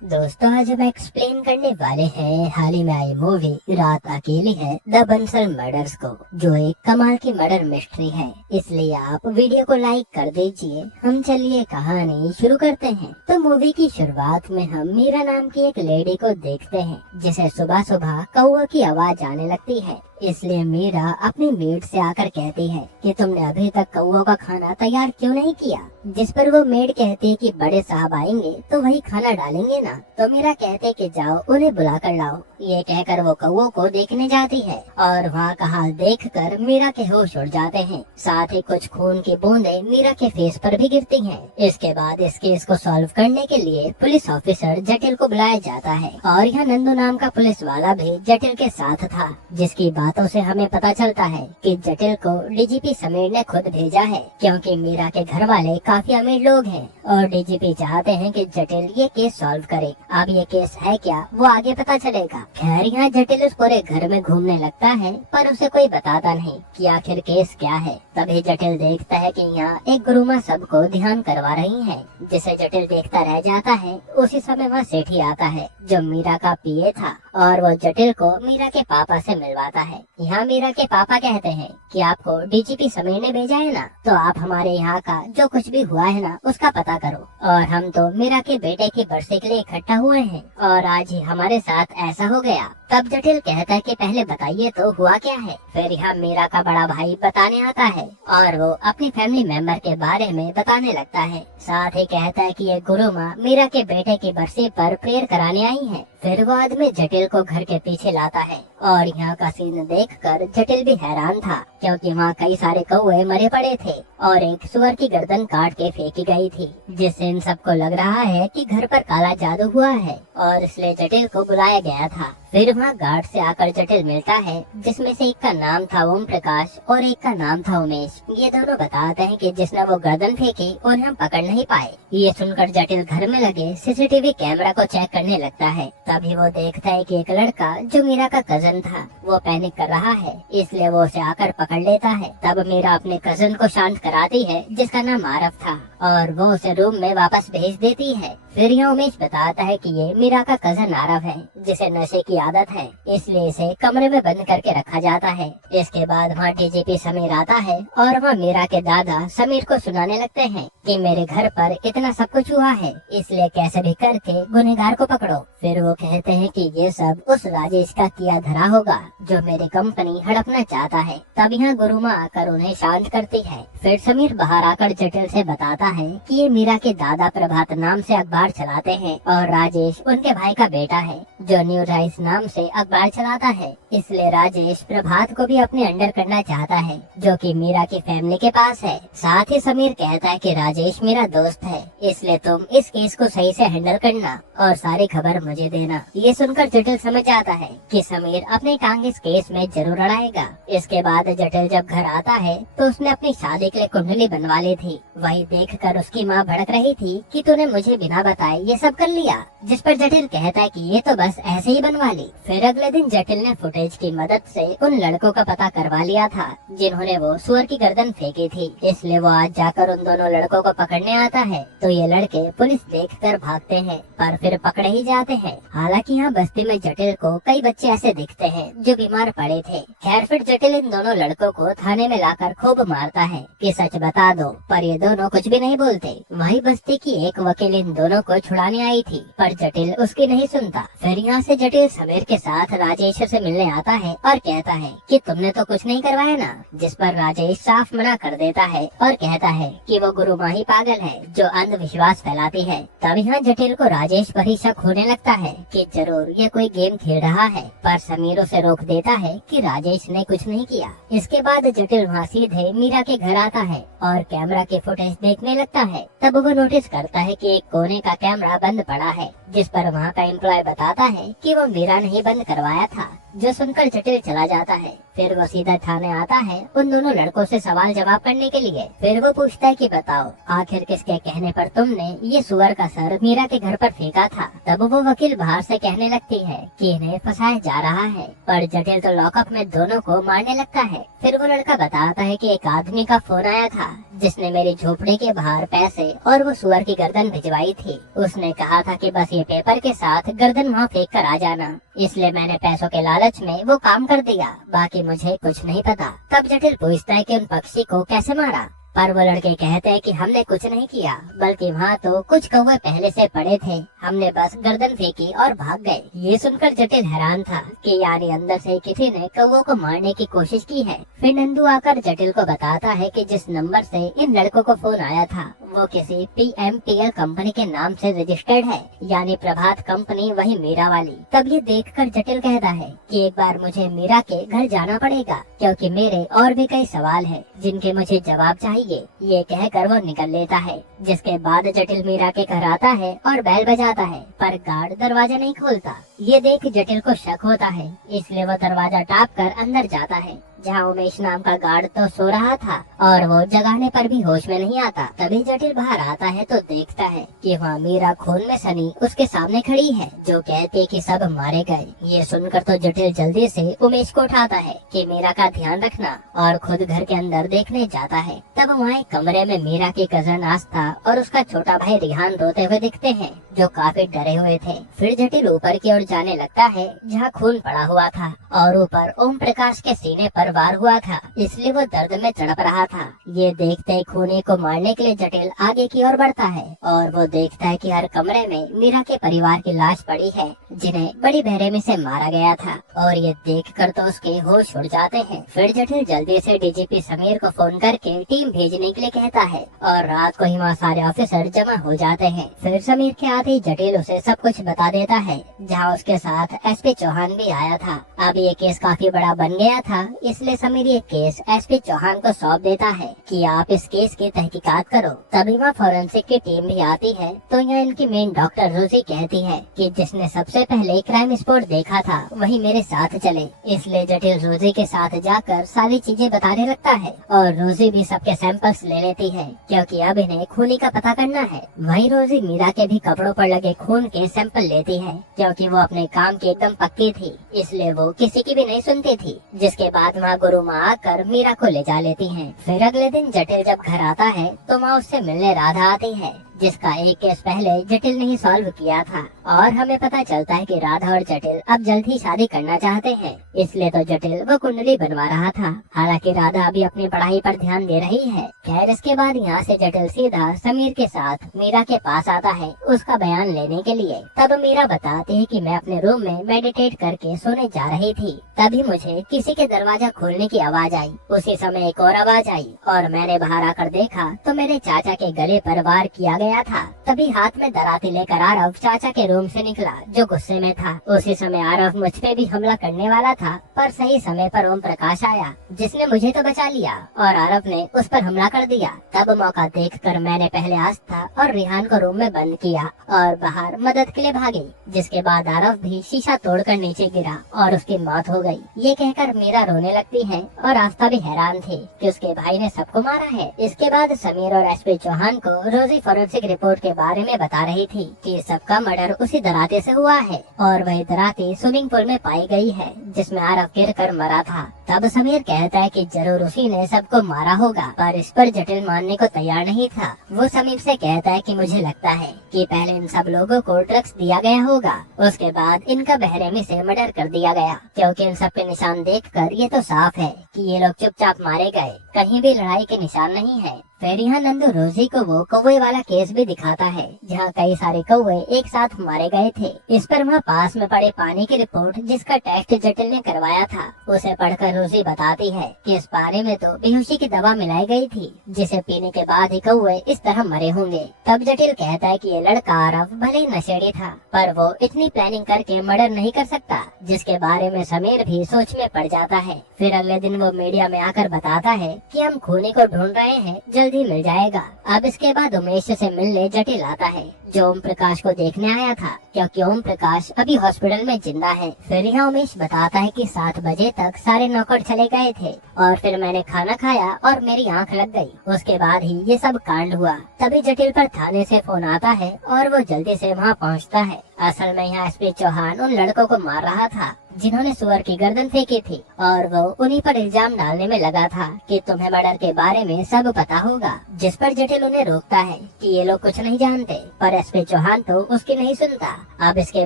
दोस्तों, आज हम एक्सप्लेन करने वाले हैं हाल ही में आई मूवी रात अकेली है द बंसल मर्डर्स को, जो एक कमाल की मर्डर मिस्ट्री है। इसलिए आप वीडियो को लाइक कर दीजिए। हम चलिए कहानी शुरू करते हैं। तो मूवी की शुरुआत में हम मीरा नाम की एक लेडी को देखते हैं, जिसे सुबह सुबह कौवा की आवाज आने लगती है। इसलिए मीरा अपनी मेड से आकर कहती है कि तुमने अभी तक कौवों का खाना तैयार क्यों नहीं किया। जिस पर वो मेड कहती है कि बड़े साहब आएंगे तो वही खाना डालेंगे ना। तो मीरा कहते कि जाओ उन्हें बुला कर लाओ। ये कहकर वो कौवों को देखने जाती है और वहाँ का हाल देखकर मीरा के होश उड़ जाते हैं। साथ ही कुछ खून की बूंदें मीरा के फेस पर भी गिरती हैं। इसके बाद इस केस को सॉल्व करने के लिए पुलिस ऑफिसर जटिल को बुलाया जाता है और यहाँ नंदू नाम का पुलिस वाला भी जटिल के साथ था, जिसकी बातों से हमें पता चलता है कि जटिल को डीजीपी समीर ने खुद भेजा है, क्योंकि मीरा के घर वाले काफी अमीर लोग हैं और डीजीपी चाहते हैं कि जटिल ये केस सॉल्व करे। अब ये केस है क्या, वो आगे पता चलेगा। खैर, यहाँ जटिल उस पूरे घर में घूमने लगता है, पर उसे कोई बताता नहीं कि आखिर केस क्या है। तभी जटिल देखता है कि यहाँ एक गुरुमा सबको ध्यान करवा रही है, जिसे जटिल देखता रह जाता है। उसी समय वहाँ सेठी आता है, जो मीरा का पीए था, और वो जटिल को मीरा के पापा से मिलवाता है। यहाँ मीरा के पापा कहते हैं कि आपको डीजीपी समीर ने भेजा है ना, तो आप हमारे यहाँ का जो कुछ भी हुआ है ना उसका पता करो। और हम तो मीरा के बेटे की बरसी के लिए इकट्ठा हुए हैं और आज ही हमारे साथ ऐसा हो गया। तब जटिल कहता है कि पहले बताइए तो हुआ क्या है। फिर यहाँ मीरा का बड़ा भाई बताने आता है और वो अपनी फैमिली मेंबर के बारे में बताने लगता है। साथ ही कहता है कि ये गुरु माँ मीरा के बेटे की बरसी पर प्रेयर कराने आई है। फिर वो आदमी जटिल को घर के पीछे लाता है और यहाँ का सीन देखकर जटिल भी हैरान था, क्योंकि वहाँ कई सारे कौवे मरे पड़े थे और एक सुअर की गर्दन काट के फेंकी गई थी, जिससे इन सबको लग रहा है कि घर पर काला जादू हुआ है और इसलिए जटिल को बुलाया गया था। फिर वहाँ गार्ड से आकर जटिल मिलता है, जिसमें से एक का नाम था ओम प्रकाश और एक का नाम था उमेश। ये दोनों बताते हैं कि जिसने वो गर्दन फेंकी और हम पकड़ नहीं पाए। ये सुनकर जटिल घर में लगे सीसीटीवी कैमरा को चेक करने लगता है। तभी वो देखता है कि एक लड़का जो मीरा का कजन था वो पैनिक कर रहा है, इसलिए वो उसे आकर पकड़ लेता है। तब मीरा अपने कजन को शांत कराती है, जिसका नाम आरफ था, और वो उसे रूम में वापस भेज देती है। फिर यह उमेश बताता है कि ये मीरा का कजन आरफ है, जिसे नशे की आदत है, इसलिए इसे कमरे में बंद करके रखा जाता है। इसके बाद वहाँ डीजीपी समीर आता है और वहाँ मीरा के दादा समीर को सुनाने लगते हैं कि मेरे घर पर इतना सब कुछ हुआ है, इसलिए कैसे भी करके गुनहगार को पकड़ो। फिर वो कहते हैं कि ये सब उस राजेश का किया धरा होगा, जो मेरी कंपनी हड़पना चाहता है। तब यहाँ गुरुमा आकर उन्हें शांत करती है। फिर समीर बाहर आकर जटिल से बताता है कि ये मीरा के दादा प्रभात नाम से अखबार चलाते हैं और राजेश उनके भाई का बेटा है, जो न्यू राइस नाम से अखबार चलाता है। इसलिए राजेश प्रभात को भी अपने अंडर करना चाहता है, जो कि मीरा की फैमिली के पास है। साथ ही समीर कहता है कि राजेश मेरा दोस्त है, इसलिए तुम इस केस को सही से हैंडल करना और सारी खबर मुझे देना। ये सुनकर जटिल समझ जाता है कि समीर अपनी टांग इस केस में जरूर अड़ाएगा। इसके बाद जटिल जब घर आता है तो उसने अपनी शादी के लिए कुंडली बनवा ली थी। वही देखकर उसकी माँ भड़क रही थी कि तूने मुझे बिना बताए ये सब कर लिया, जिस पर जटिल कहता है कि ये तो बस ऐसे ही बनवा ली। फिर अगले दिन जटिल ने फुटेज की मदद से उन लड़कों का पता करवा लिया था, जिन्होंने वो सुअर की गर्दन फेंकी थी। इसलिए वो आज जाकर उन दोनों लड़कों को पकड़ने आता है, तो ये लड़के पुलिस देखकर भागते हैं, पर फिर पकड़े ही जाते हैं। हालांकि यहाँ बस्ती में जटिल को कई बच्चे ऐसे दिखते हैं जो बीमार पड़े थे। खैर, फिर जटिल इन दोनों लड़कों को थाने में लाकर खूब मारता है कि सच बता दो, पर ये दोनों कुछ भी नहीं बोलते। वही बस्ती की एक वकील इन दोनों को छुड़ाने आई थी, पर जटिल उसकी नहीं सुनता। फिर यहाँ से जटिल समीर के साथ राजेश से मिलने आता है और कहता है कि तुमने तो कुछ नहीं करवाया ना, जिस पर राजेश साफ मना कर देता है और कहता है कि वो गुरु माँ ही पागल है, जो अंधविश्वास फैलाती है। तब यहाँ जटिल को राजेश पर ही शक होने लगता है कि जरूर ये कोई गेम खेल रहा है, पर समीर उसे रोक देता है कि राजेश ने कुछ नहीं किया। इसके बाद जटिल वहाँ सीधे मीरा के घर आता है और कैमरा के फुटेज देखने लगता है। तब वो नोटिस करता है कि एक कोने का कैमरा बंद पड़ा है, जिस पर वहाँ का एम्प्लॉय बताता है कि वो मीरा ने ही बंद करवाया था। जो सुनकर जटिल चला जाता है। फिर वो सीधा थाने आता है उन दोनों लड़कों से सवाल जवाब करने के लिए। फिर वो पूछता है कि बताओ आखिर किसके कहने पर तुमने ये सुअर का सर मीरा के घर पर फेंका था। तब वो वकील बाहर से कहने लगती है कि इन्हें फंसाया जा रहा है, पर जटिल तो लॉकअप में दोनों को मारने लगता है। फिर वो लड़का बताता है कि एक आदमी का फोन आया था जिसने मेरी झोपड़ी के बाहर पैसे और वो सुअर की गर्दन भिजवाई थी। उसने कहा था कि बस ये पेपर के साथ गर्दन वहाँ फेंक कर आ जाना, इसलिए मैंने पैसों के लालच में वो काम कर दिया, बाकी मुझे कुछ नहीं पता। तब जटिल पूछता है कि उन पक्षी को कैसे मारा, पर वो लड़के कहते हैं कि हमने कुछ नहीं किया, बल्कि वहाँ तो कुछ कौवे पहले से पड़े थे, हमने बस गर्दन फेंकी और भाग गए। ये सुनकर जटिल हैरान था कि यानी अंदर से किसी ने कौवों को मारने की कोशिश की है। फिर नंदू आकर जटिल को बताता है कि जिस नंबर से इन लड़कों को फोन आया था वो किसी PMPL कंपनी के नाम से रजिस्टर्ड है, यानी प्रभात कंपनी, वही मीरा वाली। तब ये देखकर जटिल कहता है कि एक बार मुझे मीरा के घर जाना पड़ेगा, क्योंकि मेरे और भी कई सवाल हैं जिनके मुझे जवाब चाहिए। ये कहकर वो निकल लेता है। जिसके बाद जटिल मीरा के घर आता है और बैल बजाता है, पर गार्ड दरवाजा नहीं खोलता। ये देख जटिल को शक होता है, इसलिए वो दरवाजा टाप कर अंदर जाता है, जहाँ उमेश नाम का गार्ड तो सो रहा था और वो जगाने पर भी होश में नहीं आता। तभी जटिल बाहर आता है तो देखता है कि वहाँ मीरा खून में सनी उसके सामने खड़ी है, जो कहती है कि सब मारे गए। ये सुनकर तो जटिल जल्दी से उमेश को उठाता है कि मीरा का ध्यान रखना, और खुद घर के अंदर देखने जाता है। तब वहाँ एक कमरे में मीरा की कजन आस्था और उसका छोटा भाई रिहान रोते हुए दिखते हैं, जो काफी डरे हुए थे। फिर जटिल ऊपर की ओर जाने लगता है जहाँ खून पड़ा हुआ था, और ऊपर ओम प्रकाश के सीने पर वार हुआ था, इसलिए वो दर्द में तड़प रहा था। ये देखते ही खूनी को मारने के लिए जटिल आगे की ओर बढ़ता है, और वो देखता है कि हर कमरे में मीरा के परिवार की लाश पड़ी है, जिन्हें बड़ी बेरहमी से मारा गया था। और ये देखकर तो उसके होश उड़ जाते हैं। फिर जटिल जल्दी से डीजीपी समीर को फोन करके टीम भेजने के लिए कहता है, और रात को ही वहाँ सारे ऑफिसर जमा हो जाते हैं। फिर समीर के आते ही जटिल उसे सब कुछ बता देता है, जहाँ उसके साथ SP चौहान भी आया था। अब ये केस काफी बड़ा बन गया था, इसलिए समीर ये केस SP चौहान को सौंप देता है कि आप इस केस की तहकीकात करो। तभी वहाँ फॉरेंसिक की टीम भी आती है, तो यहाँ इनकी मेन डॉक्टर रोजी कहती है कि जिसने सबसे पहले क्राइम स्पॉट देखा था वही मेरे साथ चले। इसलिए जटिल रोजी के साथ जाकर सारी चीजें बताने लगता है, और रोजी भी सबके सैंपल्स ले लेती है, क्योंकि अब इन्हें खूनी का पता करना है। वही रोजी मीरा के भी कपड़ों पर लगे खून के सैंपल लेती है, क्योंकि वो अपने काम की एकदम पक्की थी, इसलिए वो किसी की भी नहीं सुनती थी। जिसके बाद वहाँ गुरु माँ आकर मीरा को ले जा लेती हैं। फिर अगले दिन जटिल जब घर आता है तो माँ उससे मिलने राधा आती है, जिसका एक केस पहले जटिल ने ही सॉल्व किया था। और हमें पता चलता है कि राधा और जटिल अब जल्द ही शादी करना चाहते हैं, इसलिए तो जटिल वो कुंडली बनवा रहा था। हालांकि राधा अभी अपनी पढ़ाई पर ध्यान दे रही है। खैर इसके बाद यहाँ से जटिल सीधा समीर के साथ मीरा के पास आता है उसका बयान लेने के लिए। तब मीरा बताती है कि मैं अपने रूम में मेडिटेट करके सोने जा रही थी, तभी मुझे किसी के दरवाजा खोलने की आवाज आई। उसी समय एक और आवाज आई और मैंने बाहर आकर देखा तो मेरे चाचा के गले पर वार किया गया था। तभी हाथ में दराती लेकर आरव चाचा के रूम से निकला, जो गुस्से में था। उसी समय आरव मुझ पे भी हमला करने वाला था, पर सही समय पर ओम प्रकाश आया, जिसने मुझे तो बचा लिया और आरव ने उस पर हमला कर दिया। तब मौका देखकर मैंने पहले आस्था और रिहान को रूम में बंद किया और बाहर मदद के लिए भागी, जिसके बाद आरव भी शीशा तोड़कर नीचे गिरा और उसकी मौत हो गई। ये कहकर मीरा रोने लगती है और आस्था भी हैरान थी कि उसके भाई ने सबको मारा है। इसके बाद समीर और SP चौहान को रोजी फॉरेंसिक रिपोर्ट के बारे में बता रही थी कि सबका मर्डर उसी दराते से हुआ है, और वही दराती स्विमिंग पूल में पाई गई है जिसमें आरव गिर कर मरा था। तब समीर कहता है कि जरूर उसी ने सबको मारा होगा, पर इस पर जटिल मानने को तैयार नहीं था। वो समीर से कहता है कि मुझे लगता है कि पहले इन सब लोगों को ड्रग्स दिया गया होगा, उसके बाद इनका बेरहमी से मर्डर कर दिया गया, क्योंकि इन सब के निशान देखकर ये तो साफ है कि ये लोग चुपचाप मारे गए, कहीं भी लड़ाई के निशान नहीं है। फिर यहाँ नंदू रोजी को वो कौवे वाला केस भी दिखाता है, जहाँ कई सारे कौवे एक साथ मारे गए थे। इस पर वहाँ पास में पड़े पानी की रिपोर्ट जिसका टेस्ट जटिल ने करवाया था, उसे पढ़कर रोजी बताती है कि इस पानी में तो बेहोशी की दवा मिलाई गई थी, जिसे पीने के बाद ही कौवे इस तरह मरे होंगे। तब जटिल कहता है कि ये लड़का आरव भले ही नशेड़ी था, पर वो इतनी प्लानिंग करके मर्डर नहीं कर सकता, जिसके बारे में समीर भी सोच में पड़ जाता है। फिर अगले दिन वो मीडिया में आकर बताता है कि हम खूनी को ढूंढ रहे हैं, जल्द ही मिल जाएगा। अब इसके बाद उमेश से मिलने जटिल आता है, जो ओम प्रकाश को देखने आया था, क्योंकि ओम प्रकाश अभी हॉस्पिटल में जिंदा है। फिर यहाँ उमेश बताता है कि 7 बजे तक सारे नौकर चले गए थे और फिर मैंने खाना खाया और मेरी आंख लग गई। उसके बाद ही ये सब कांड हुआ। तभी जटिल पर थाने से फोन आता है और वो जल्दी से वहाँ पहुँचता है। असल में यहाँ एसपी चौहान उन लड़कों को मार रहा था जिन्होंने सुअर की गर्दन फेंकी थी, और वो उन्हीं पर इल्जाम डालने में लगा था कि तुम्हें मर्डर के बारे में सब पता होगा। जिस पर जटिल उन्हें रोकता है कि ये लोग कुछ नहीं जानते, पर एसपी चौहान तो उसकी नहीं सुनता। अब इसके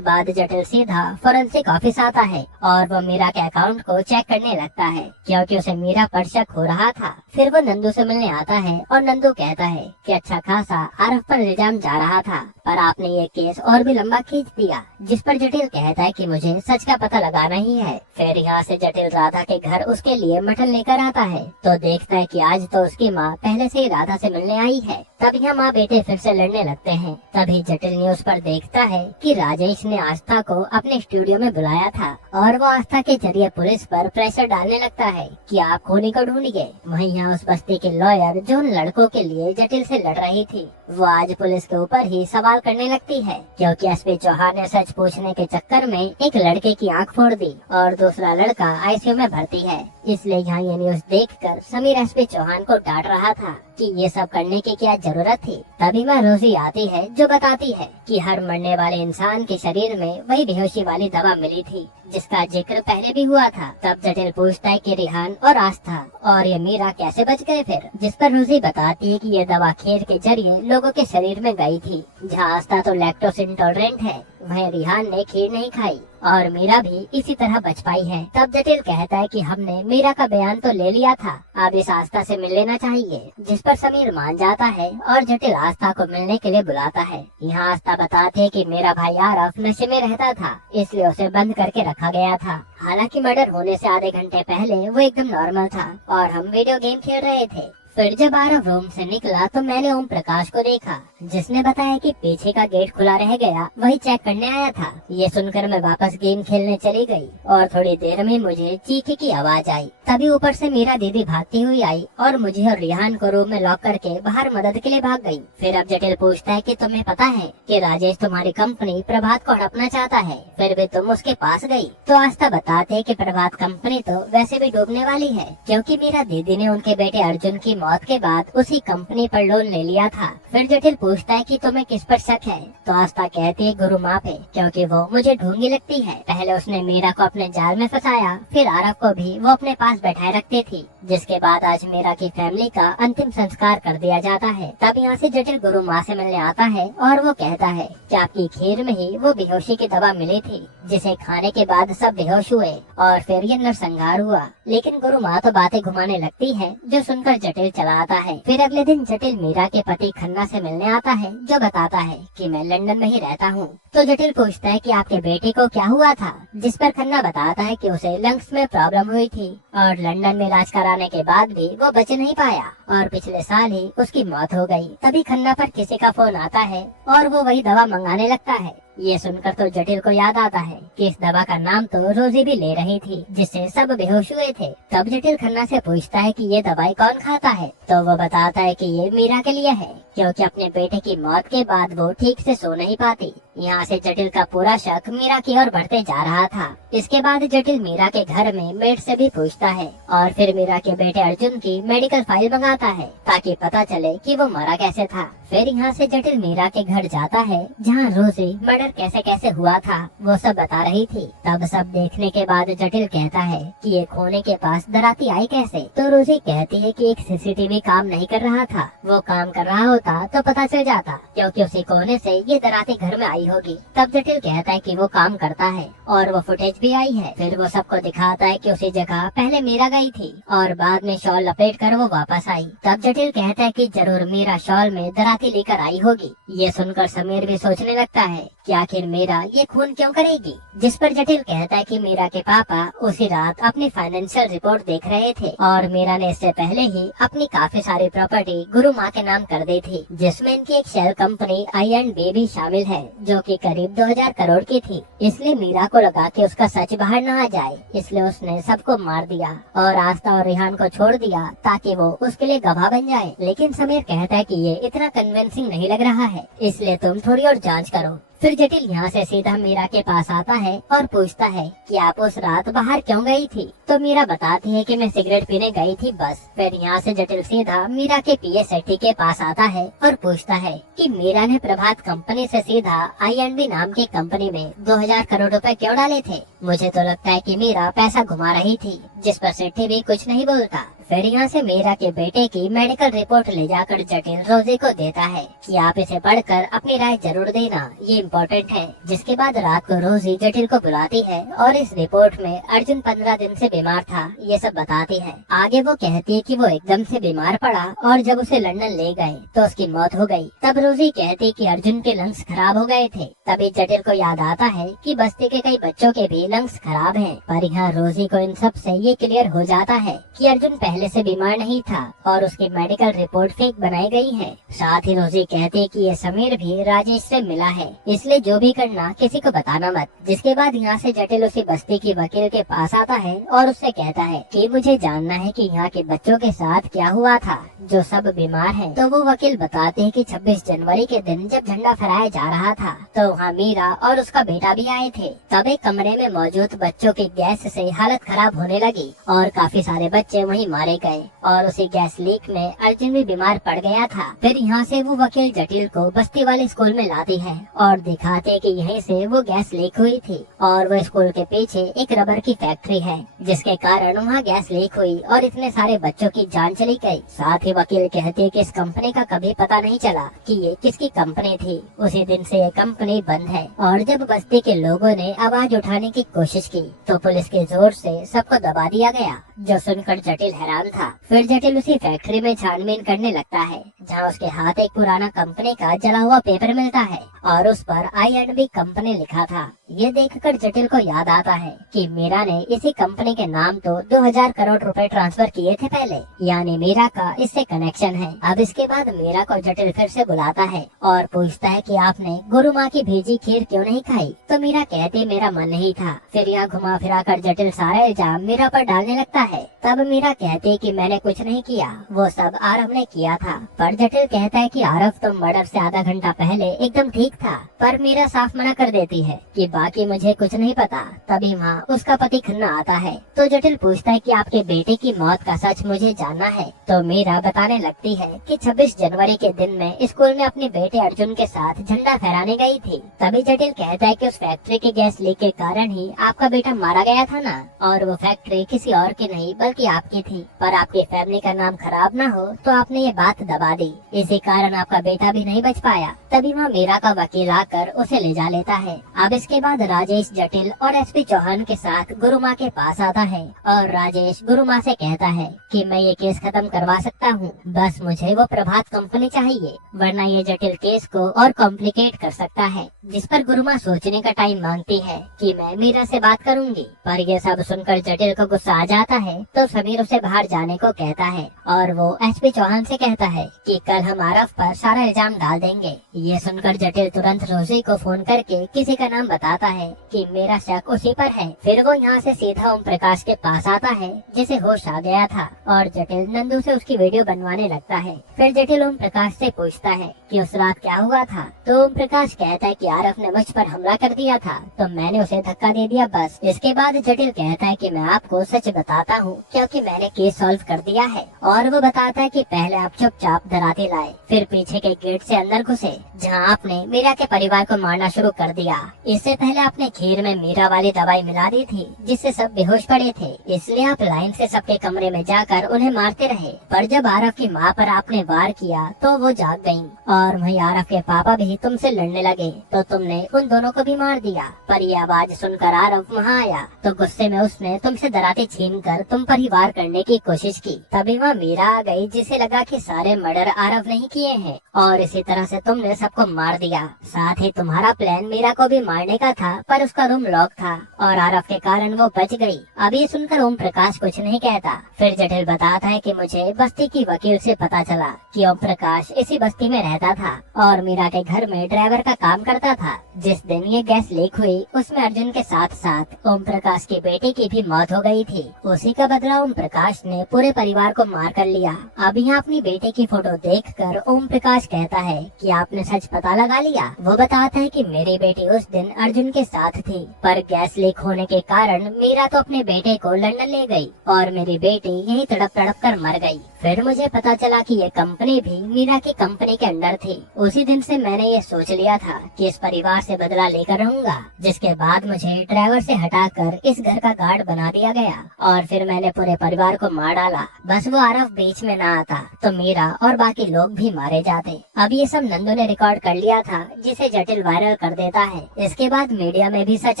बाद जटिल सीधा फोरेंसिक ऑफिस आता है और वो मीरा के अकाउंट को चेक करने लगता है, क्योंकि उसे मीरा पर शक हो रहा था। फिर वो नंदू से मिलने आता है और नंदू कहता है कि अच्छा खासा आरफ पर इल्जाम जा रहा था, पर आपने ये केस और भी लंबा खींच दिया। जिस पर जटिल कहता है कि मुझे सच का पता लगाना ही है। फिर यहाँ से जटिल राधा के घर उसके लिए मटन लेकर आता है, तो देखता है कि आज तो उसकी माँ पहले से ही राधा से मिलने आई है। तब यहाँ माँ बेटे फिर से लड़ने लगते हैं। तभी जटिल न्यूज पर देखता है कि राजेश ने आस्था को अपने स्टूडियो में बुलाया था और वो आस्था के जरिए पुलिस पर प्रेशर डालने लगता है कि आप खूनी को ढूंढिए। वहीं यहाँ उस बस्ती के लॉयर जो उन लड़कों के लिए जटिल से लड़ रही थी, वो आज पुलिस के ऊपर ही सवाल करने लगती है, क्योंकि एसपी चौहान ने सच पूछने के चक्कर में एक लड़के की आंख फोड़ दी और दूसरा लड़का आईसीयू में भर्ती है। इसलिए यहाँ ये न्यूज देखकर समीर एसपी चौहान को डांट रहा था कि ये सब करने की क्या जरूरत थी। तभी वह रोजी आती है जो बताती है कि हर मरने वाले इंसान के शरीर में वही बेहोशी वाली दवा मिली थी जिसका जिक्र पहले भी हुआ था। तब जटिल पूछता है कि रिहान और आस्था और ये मीरा कैसे बच गए फिर, जिस पर रोजी बताती है कि ये दवा खीर के जरिए लोगों के शरीर में गई थी। जहाँ आस्था तो लैक्टोस इंटॉलरेंट है, वहीं रिहान ने खीर नहीं खाई और मीरा भी इसी तरह बच पाई है। तब जटिल कहता है कि हमने मीरा का बयान तो ले लिया था, अब इस आस्था से मिल लेना चाहिए। जिस पर समीर मान जाता है और जटिल आस्था को मिलने के लिए बुलाता है। यहाँ आस्था बताती है कि मेरा भाई आरफ नशे में रहता था, इसलिए उसे बंद करके रखा गया था। हालांकि मर्डर होने से आधे घंटे पहले वो एकदम नॉर्मल था और हम वीडियो गेम खेल रहे थे। फिर जब आरव रूम से निकला तो मैंने ओम प्रकाश को देखा, जिसने बताया कि पीछे का गेट खुला रह गया, वही चेक करने आया था। ये सुनकर मैं वापस गेम खेलने चली गई और थोड़ी देर में मुझे चीखे की आवाज आई। तभी ऊपर से मेरा दीदी भागती हुई आई और मुझे और रिहान को रूम में लॉक करके बाहर मदद के लिए भाग गई। फिर अब जटिल पूछता है कि तुम्हें पता है कि राजेश तुम्हारी कंपनी प्रभात को हड़पना चाहता है, फिर भी तुम उसके पास गई। तो आस्था बताते है कि प्रभात कंपनी तो वैसे भी डूबने वाली है, क्योंकि मेरा दीदी ने उनके बेटे अर्जुन की मौत के बाद उसी कंपनी पर लोन ले लिया था। फिर जटिल पूछता है कि तुम्हें किस पर शक है, तो आस्था कहती है गुरु माँ पे, क्योंकि वो मुझे ढूंढी लगती है। पहले उसने मीरा को अपने जाल में फंसाया, फिर आरव को भी वो अपने पास बैठाए रखती थी, जिसके बाद आज मीरा की फैमिली का अंतिम संस्कार कर दिया जाता है। तब यहाँ से जटिल गुरु माँ से मिलने आता है और वो कहता है कि आपकी खीर में ही वो बेहोशी की दवा मिली थी, जिसे खाने के बाद सब बेहोश हुए और फिर ये नरसंहार हुआ। लेकिन गुरु माँ तो बातें घुमाने लगती है, जो सुनकर जटिल चला आता है। फिर अगले दिन जटिल मीरा के पति खन्ना से मिलने आता है, जो बताता है कि मैं लंदन में ही रहता हूँ। तो जटिल पूछता है कि आपके बेटे को क्या हुआ था, जिस पर खन्ना बताता है कि उसे लंग्स में प्रॉब्लम हुई थी और लंदन में इलाज कराने के बाद भी वो बच नहीं पाया और पिछले साल ही उसकी मौत हो गई। तभी खन्ना पर किसी का फोन आता है और वो वही दवा मंगाने लगता है। ये सुनकर तो जटिल को याद आता है कि इस दवा का नाम तो रोजी भी ले रही थी, जिससे सब बेहोश हुए थे। तब जटिल खन्ना से पूछता है कि ये दवाई कौन खाता है, तो वो बताता है कि ये मीरा के लिए है, क्योंकि अपने बेटे की मौत के बाद वो ठीक से सो नहीं पाती। यहाँ से जटिल का पूरा शक मीरा की ओर बढ़ते जा रहा था। इसके बाद जटिल मीरा के घर में मेड से भी पूछता है और फिर मीरा के बेटे अर्जुन की मेडिकल फाइल मंगाता है, ताकि पता चले कि वो मरा कैसे था। फिर यहाँ से जटिल मीरा के घर जाता है, जहाँ रोजी मर्डर कैसे कैसे हुआ था वो सब बता रही थी। तब सब देखने के बाद जटिल कहता है कि ये खोने के पास दराती आई कैसे, तो रोजी कहती है कि एक सीसीटीवी काम नहीं कर रहा था, वो काम कर रहा होता तो पता चल जाता, क्योंकि उसी कोने से ये दराती घर में आई होगी। तब जटिल कहता है कि वो काम करता है और वो फुटेज भी आई है। फिर वो सबको दिखाता है कि उसी जगह पहले मीरा गई थी और बाद में शॉल लपेट कर वो वापस आई। तब जटिल कहता है कि जरूर मीरा शॉल में दराती लेकर आई होगी। ये सुनकर समीर भी सोचने लगता है कि आखिर मीरा ये खून क्यों करेगी। जिस पर जटिल कहता है कि मीरा के पापा उसी रात अपनी फाइनेंशियल रिपोर्ट देख रहे थे और मीरा ने इससे पहले ही अपनी काफी सारी प्रॉपर्टी गुरु माँ के नाम कर दी थी, जिसमें इनकी एक शेयर कंपनी I&B भी शामिल है जो कि करीब 2000 करोड़ की थी। इसलिए मीरा को लगा कि उसका सच बाहर न आ जाए, इसलिए उसने सबको मार दिया और आस्था और रिहान को छोड़ दिया ताकि वो उसके लिए गवाह बन जाए। लेकिन समीर कहता है कि ये इतना कन्विंसिंग नहीं लग रहा है, इसलिए तुम थोड़ी और जांच करो। फिर जटिल यहाँ से सीधा मीरा के पास आता है और पूछता है कि आप उस रात बाहर क्यों गई थी। तो मीरा बताती है कि मैं सिगरेट पीने गई थी बस। फिर यहाँ से जटिल सीधा मीरा के पीए सेठी के पास आता है और पूछता है कि मीरा ने प्रभात कंपनी से सीधा I&B नाम की कंपनी में 2000 करोड़ रुपए क्यों डाले थे। मुझे तो लगता है कि मीरा पैसा घुमा रही थी, जिस पर सेठी भी कुछ नहीं बोलता। फिर यहाँ से मीरा के बेटे की मेडिकल रिपोर्ट ले जाकर जटिल रोजी को देता है कि आप इसे पढ़कर अपनी राय जरूर देना, ये इम्पोर्टेंट है। जिसके बाद रात को रोजी जटिल को बुलाती है और इस रिपोर्ट में अर्जुन 15 दिन से बीमार था ये सब बताती है। आगे वो कहती है कि वो एकदम से बीमार पड़ा और जब उसे लंदन ले गए तो उसकी मौत हो गई। तब रोजी कहती कि अर्जुन के लंग्स खराब हो गए थे। तभी जटिल को याद आता है कि बस्ती के कई बच्चों के भी लंग्स खराब हैं। पर यहाँ रोजी को इन सब से ये क्लियर हो जाता है कि अर्जुन पहले से बीमार नहीं था और उसकी मेडिकल रिपोर्ट फेक बनाई गई है। साथ ही रोजी कहती कि ये समीर भी राजेश से मिला है, इसलिए जो भी करना किसी को बताना मत। जिसके बाद यहाँ से जटिल उसी बस्ती की वकील के पास आता है और उससे कहता है कि मुझे जानना है कि यहाँ के बच्चों के साथ क्या हुआ था जो सब बीमार हैं। तो वो वकील बताते हैं कि 26 जनवरी के दिन जब झंडा फहराया जा रहा था तो वहाँ मीरा और उसका बेटा भी आए थे। तब एक कमरे में मौजूद बच्चों की गैस से हालत खराब होने लगी और काफी सारे बच्चे वहीं मारे गए और उसी गैस लीक में अर्जुन भी बीमार पड़ गया था। फिर यहाँ से वो वकील जटिल को बस्ती वाले स्कूल में लाती है और दिखाते कि यहीं से वो गैस लीक हुई थी और वो स्कूल के पीछे एक रबर की फैक्ट्री है जिसके कारण वहाँ गैस लीक हुई और इतने सारे बच्चों की जान चली गई। साथ ही वकील कहते कि इस कंपनी का कभी पता नहीं चला कि ये किसकी कंपनी थी। उसी दिन से ये कंपनी बंद है और जब बस्ती के लोगों ने आवाज उठाने की कोशिश की तो पुलिस के जोर से सबको दबा दिया गया, जो सुनकर जटिल हैरान था। फिर जटिल उसी फैक्ट्री में छानबीन करने लगता है जहाँ उसके हाथ एक पुराना कंपनी का जला हुआ पेपर मिलता है और उस पर I&B कंपनी लिखा था। ये देखकर जटिल को याद आता है कि मीरा ने इसी कंपनी के नाम तो 2000 करोड़ रुपए ट्रांसफर किए थे पहले, यानी मीरा का इससे कनेक्शन है। अब इसके बाद मीरा को जटिल फिर से बुलाता है और पूछता है कि आपने गुरु माँ की भेजी खीर क्यों नहीं खाई। तो मीरा कहती मेरा मन नहीं था। फिर यहाँ घुमा फिरा कर जटिल सारा इल्जाम मीरा पर डालने लगता है। तब मीरा कहती कि मैंने कुछ नहीं किया, वो सब आरव ने किया था। पर जटिल कहता है कि आरव तो मर्डर से आधा घंटा पहले एकदम ठीक था। पर मीरा साफ मना कर देती है कि बाकी मुझे कुछ नहीं पता। तभी वहाँ उसका पति खन्ना आता है। तो जटिल पूछता है कि आपके बेटे की मौत का सच मुझे जानना है। तो मीरा बताने लगती है कि 26 जनवरी के दिन में स्कूल में अपने बेटे अर्जुन के साथ झंडा फहराने गई थी। तभी जटिल कहता है कि उस फैक्ट्री के गैस लीक के कारण ही आपका बेटा मारा गया था ना, और वो फैक्ट्री किसी और की नहीं बल्कि आपकी थी। पर आपकी फैमिली का नाम खराब ना हो तो आपने ये बात दबा दी, इसी कारण आपका बेटा भी नहीं बच पाया। तभी वहाँ मीरा का वकील आकर उसे ले जा लेता है। अब इसके बाद राजेश जटिल और SP चौहान के साथ गुरु माँ के पास आता है और राजेश गुरु माँ से कहता है कि मैं ये केस खत्म करवा सकता हूँ, बस मुझे वो प्रभात कंपनी चाहिए, वरना ये जटिल केस को और कॉम्प्लिकेट कर सकता है। जिस पर गुरु माँ सोचने का टाइम मांगती है कि मैं मीरा से बात करूंगी। पर ये सब सुनकर जटिल को गुस्सा आ जाता है तो समीर उसे बाहर जाने को कहता है और वो SP चौहान से कहता है कि कल हम आरव पर सारा इल्जाम डाल देंगे। ये सुनकर जटिल तुरंत रोजी को फोन करके किसी का नाम बताता है कि मेरा शक उसी पर है। फिर वो यहाँ से सीधा ओम प्रकाश के पास आता है जिसे होश आ गया था और जटिल नंदू से उसकी वीडियो बनवाने लगता है। फिर जटिल ओम प्रकाश से पूछता है कि उस रात क्या हुआ था। तो ओम प्रकाश कहता है कि आरव ने मुझ पर हमला कर दिया था तो मैंने उसे धक्का दे दिया बस। इसके बाद जटिल कहता है कि मैं आपको सच बताता हूँ क्योंकि मैंने केस सॉल्व कर दिया है। और वो बताता है कि पहले आप चुपचाप धराती लाए, फिर पीछे के गेट से अंदर घुसे जहाँ आपने मीरा के परिवार को मारना शुरू कर दिया। इससे पहले आपने खीर में मीरा वाली दवाई मिला दी थी जिससे सब बेहोश पड़े थे, इसलिए आप लाइन से सबके कमरे में जाकर उन्हें मारते रहे। पर जब आरव की माँ पर आपने वार किया तो वो जाग गयी और वही आरव के पापा भी तुमसे लड़ने लगे तो तुमने उन दोनों को भी मार दिया। पर ये आवाज सुनकर आरव वहाँ आया तो गुस्से में उसने तुमसे दराती छीन कर तुम पर ही वार करने की कोशिश की। तभी वहाँ मीरा आ गई जिसे लगा कि सारे मर्डर आरव नहीं किए हैं और इसी तरह से तुमने सब आपको मार दिया। साथ ही तुम्हारा प्लान मीरा को भी मारने का था, पर उसका रूम लॉक था और आरव के कारण वो बच गई। अब ये सुनकर ओम प्रकाश कुछ नहीं कहता। फिर जटिल बताता है कि मुझे बस्ती की वकील से पता चला कि ओम प्रकाश इसी बस्ती में रहता था और मीरा के घर में ड्राइवर का काम करता था। जिस दिन ये गैस लीक हुई उसमें अर्जुन के साथ साथ ओम प्रकाश की बेटी की भी मौत हो गई थी। उसी का बदला ओम प्रकाश ने पूरे परिवार को मार कर लिया। अब यहाँ अपनी बेटी की फोटो देखकर ओम प्रकाश कहता है कि आपने सच पता लगा लिया। वो बताता है कि मेरी बेटी उस दिन अर्जुन के साथ थी, पर गैस लीक होने के कारण मीरा तो अपने बेटे को लंदन ले गई और मेरी बेटी यही तड़प तड़प कर मर गई। फिर मुझे पता चला कि ये कंपनी भी मीरा की कंपनी के अंडर थी। उसी दिन से मैंने ये सोच लिया था कि इस परिवार से बदला लेकर रहूंगा, जिसके बाद मुझे ड्राइवर से हटाकर इस घर का गार्ड बना दिया गया और फिर मैंने पूरे परिवार को मार डाला। बस वो आरव बीच में ना आता तो मीरा और बाकी लोग भी मारे जाते। अब ये सब नंदू ने रिकॉर्ड कर लिया था, जिसे जटिल वायरल कर देता है। इसके बाद मीडिया में भी सच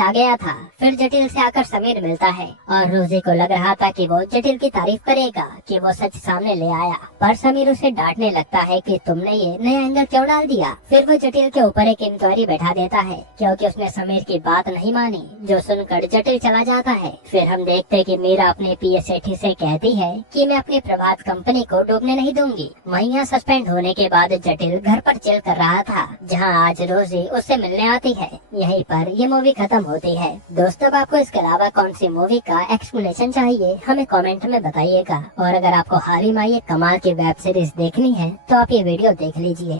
आ गया था। फिर जटिल से आकर समीर मिलता है और रोजी को लग रहा था कि वो जटिल की तारीफ करेगा कि वो सच सामने ले आया, पर समीर उसे डांटने लगता है कि तुमने ये नया एंगल क्यों डाल दिया। फिर वो जटिल के ऊपर एक इंक्वायरी बैठा देता है क्योंकि उसने समीर की बात नहीं मानी, जो सुनकर जटिल चला जाता है। फिर हम देखते हैं कि मीरा अपने पीए सेठी से कहती है कि मैं अपनी प्रभात कंपनी को डूबने नहीं दूंगी। वहीं यहाँ सस्पेंड होने के बाद जटिल घर पर चिल कर रहा था, जहाँ आज रोजी उससे मिलने आती है। यहीं पर ये मूवी खत्म होती है। दोस्तों, आपको इसके अलावा कौन सी मूवी का एक्सप्लेनेशन चाहिए हमें कमेंट में बताइएगा। और अगर आपको हाल ही में ये कमाल की वेब सीरीज देखनी है तो आप ये वीडियो देख लीजिए।